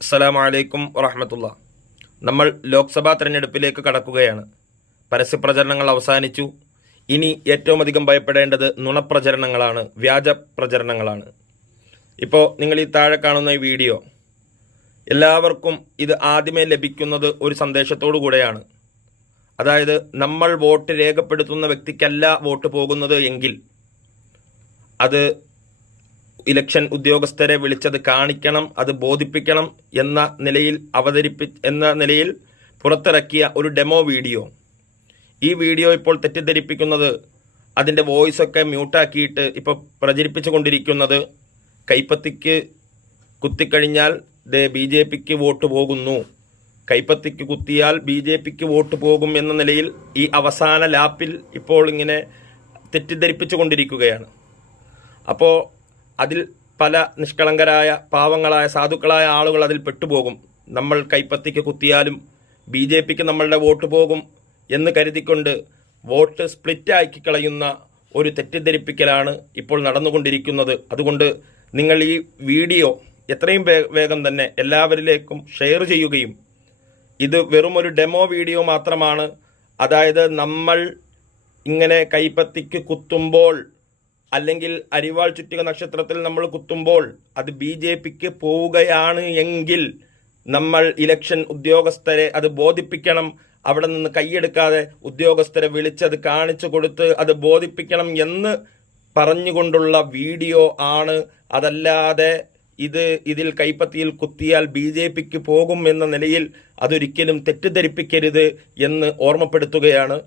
അസ്സലാമു അലൈക്കും വറഹമത്തുള്ള. നമ്മൾ ലോക്സഭാ തെരഞ്ഞെടുപ്പിലേക്ക് കടക്കുകയാണ്. പരസ്യപ്രചരണങ്ങൾ അവസാനിച്ചു. ഇനി ഏറ്റവും അധികം ഭയപ്പെടേണ്ടത് നുണപ്രചരണങ്ങളാണ് വ്യാജ പ്രചരണങ്ങളാണ് ഇപ്പോൾ നിങ്ങൾ ഈ താഴെ കാണുന്ന ഈ വീഡിയോ എല്ലാവർക്കും ഇത് ആദ്യമേ ലഭിക്കുന്നത് ഒരു സന്ദേശത്തോടു കൂടെയാണ്. അതായത് നമ്മൾ വോട്ട് രേഖപ്പെടുത്തുന്ന വ്യക്തിക്കല്ല വോട്ട് പോകുന്നത് എങ്കിൽ അത് ഇലക്ഷൻ ഉദ്യോഗസ്ഥരെ വിളിച്ചത് കാണിക്കണം അത് ബോധിപ്പിക്കണം എന്ന നിലയിൽ അവതരിപ്പി എന്ന നിലയിൽ പുറത്തിറക്കിയ ഒരു ഡെമോ വീഡിയോ. ഈ വീഡിയോ ഇപ്പോൾ തെറ്റിദ്ധരിപ്പിക്കുന്നത് അതിന്റെ വോയിസൊക്കെ മ്യൂട്ടാക്കിയിട്ട് ഇപ്പോൾ പ്രചരിപ്പിച്ചു കൊണ്ടിരിക്കുന്നത് കൈപ്പത്തിക്ക് കുത്തിക്കഴിഞ്ഞാൽ ദേ ബി ജെ പിക്ക് വോട്ട് പോകുന്നു. കൈപ്പത്തിക്ക് കുത്തിയാൽ ബി ജെ പിക്ക് വോട്ട് പോകും എന്ന നിലയിൽ ഈ അവസാന ലാപ്പിൽ ഇപ്പോൾ ഇങ്ങനെ തെറ്റിദ്ധരിപ്പിച്ചു കൊണ്ടിരിക്കുകയാണ് അപ്പോൾ അതിൽ പല നിഷ്കളങ്കരായ പാവങ്ങളായ സാധുക്കളായ ആളുകൾ അതിൽ പെട്ടുപോകും. നമ്മൾ കൈപ്പത്തിക്ക് കുത്തിയാലും ബി ജെ പിക്ക് നമ്മളുടെ വോട്ട് പോകും എന്ന് കരുതിക്കൊണ്ട് വോട്ട് സ്പ്ലിറ്റ് ആക്കി കളയുന്ന ഒരു തെറ്റിദ്ധരിപ്പിക്കലാണ് ഇപ്പോൾ നടന്നുകൊണ്ടിരിക്കുന്നത്. അതുകൊണ്ട് നിങ്ങൾ ഈ വീഡിയോ എത്രയും വേഗം തന്നെ എല്ലാവരിലേക്കും ഷെയർ ചെയ്യുകയും ഇത് വെറും ഒരു ഡെമോ വീഡിയോ മാത്രമാണ്. അതായത് നമ്മൾ ഇങ്ങനെ കൈപ്പത്തിക്ക് കുത്തുമ്പോൾ അല്ലെങ്കിൽ അരിവാൾ ചുറ്റിക നക്ഷത്രത്തിൽ നമ്മൾ കുത്തുമ്പോൾ അത് ബി ജെ പിക്ക് പോവുകയാണ് എങ്കിൽ നമ്മൾ ഇലക്ഷൻ ഉദ്യോഗസ്ഥരെ അത് ബോധിപ്പിക്കണം. അവിടെ നിന്ന് കൈയെടുക്കാതെ ഉദ്യോഗസ്ഥരെ വിളിച്ചത് കാണിച്ചു കൊടുത്ത് അത് ബോധിപ്പിക്കണം എന്ന് പറഞ്ഞുകൊണ്ടുള്ള വീഡിയോ ആണ്. അതല്ലാതെ ഇത് ഇതിൽ കൈപ്പത്തിയിൽ കുത്തിയാൽ ബി ജെ പിക്ക് പോകും എന്ന നിലയിൽ അതൊരിക്കലും തെറ്റിദ്ധരിപ്പിക്കരുത് എന്ന് ഓർമ്മപ്പെടുത്തുകയാണ്